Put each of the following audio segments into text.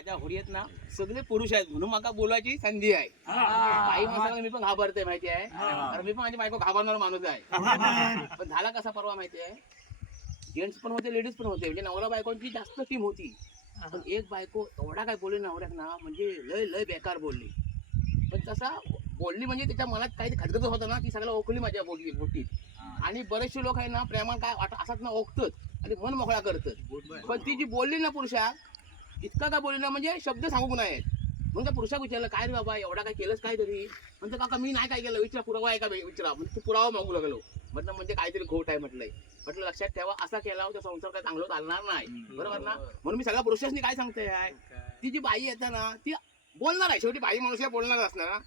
माझ्या होडीत ना सगळे पुरुष आहेत म्हणून मला बोलायची संधी आहे. बाई माणसाला मी पण घाबरते माहिती आहे. कारण मी पण माझी बायको घाबरणार माणूस आहे. पण झाला कसा परवा माहिती आहे? जेंट्स पण होते लेडीज पण होते. म्हणजे नवरा बायकोची जास्त टीम होती. पण एक बायको एवढा काय बोलली नवऱ्याक ना म्हणजे लय लय बेकार बोलली. पण तसा बोलली म्हणजे त्याच्या मनात काही खदगत होतं ना ती सगळं ओळखली माझ्या बोटी बोटीत आणि बरेचसे लोक आहे ना प्रेमान काय असतात ना ओळखतात आणि मन मोकळा करतात पण ती जी बोलली ना पुरुषा इतका काय बोलली ना म्हणजे शब्द सांगू नाहीत मग त्या पुरुषाक विचारलं काय रे बाबा एवढा काय केलंच काय तरी? म्हणतो काका मी नाही काय केलं विचारा पुरावा आहे का विचारा. म्हणजे तू पुरावा मागू लागलो. म्हटलं म्हणजे काहीतरी खोट आहे म्हटलंय. म्हटलं लक्षात ठेवा असा केला तर संसार काय चांगलं चालणार नाही. बरोबर ना? म्हणून मी सगळ्या पुरुषांनी काय सांगतोय आहे ती जी बाई येते ना ती बोलणार आहे. शेवटी बाई माणूस बोलणार असणार ना?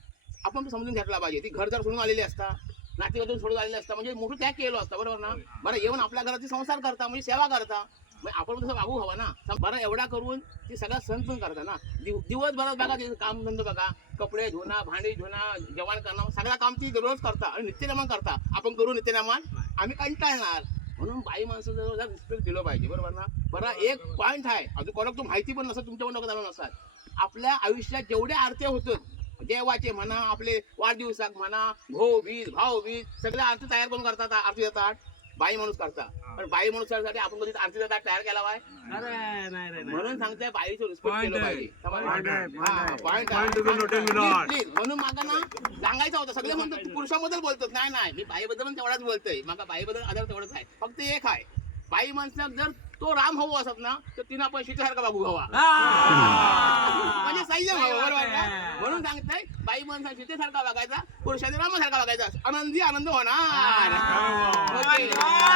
आपण समजून घेतला पाहिजे. ती घर जर सोडून आलेली असता नातेवाईतून सोडून आलेली असता म्हणजे मोठं त्याग केलं असतं बरोबर ना? बरं येऊन आपल्या घराची संसार करता म्हणजे सेवा करता. मग आपण तसं वागू हवा ना. बरं एवढा करून ती सगळा सण पण करता ना. दिव- दिवसभरात बघा तिचं काम धंदा बघा कपडे धुणं भांडी धुणं जेवण करणं सगळं काम ती रोज करता आणि नित्यनेमान करता. आपण करू नित्यनेमान आम्ही कंटाळणार. म्हणून बाई माणसं जर रिस्पेक्ट दिलं पाहिजे बरोबर ना? बरं एक पॉईंट आहे. अजून कोणाला तो माहिती पण नसत तुमच्या पण नसतात आपल्या आयुष्यात जेवढे आरती होतात देवाचे म्हणा आपले वाढदिवसाक म्हणा भाऊ बीज भाऊ बीज सगळे आरती तयार करून करतात आरती देतात. बाई माणूस करता. पण बाई माणूसासाठी आपण कधी आरती देतात तयार केला पाय म्हणून सांगते बाईचं रिस्पेक्ट Point केलं आहे. पाहिजे समजलं? Point आहे, point हा, आहे. point आहे. Point to be noted, my lord. Please, please. म्हणून मागा ना सांगायचं होतं सगळे म्हणतात तू पुरुषाबद्दल बोलतात नाही नाही मी बाईबद्दल पण तेवढाच बोलतोय मागा बाईबद्दल आधार तेवढंच आहे फक्त एक आहे बाई माणसाक जर तो राम हवं असत ना तर तिनं आपण सीतेसारखा बाबू हवा म्हणजे संयम हवा बरोबर ना म्हणून सांगताय बाई माणसा सीतेसारखा बघायचा पुरुषाने रामासारखा बघायचा आनंदी आनंद होणार. Okay.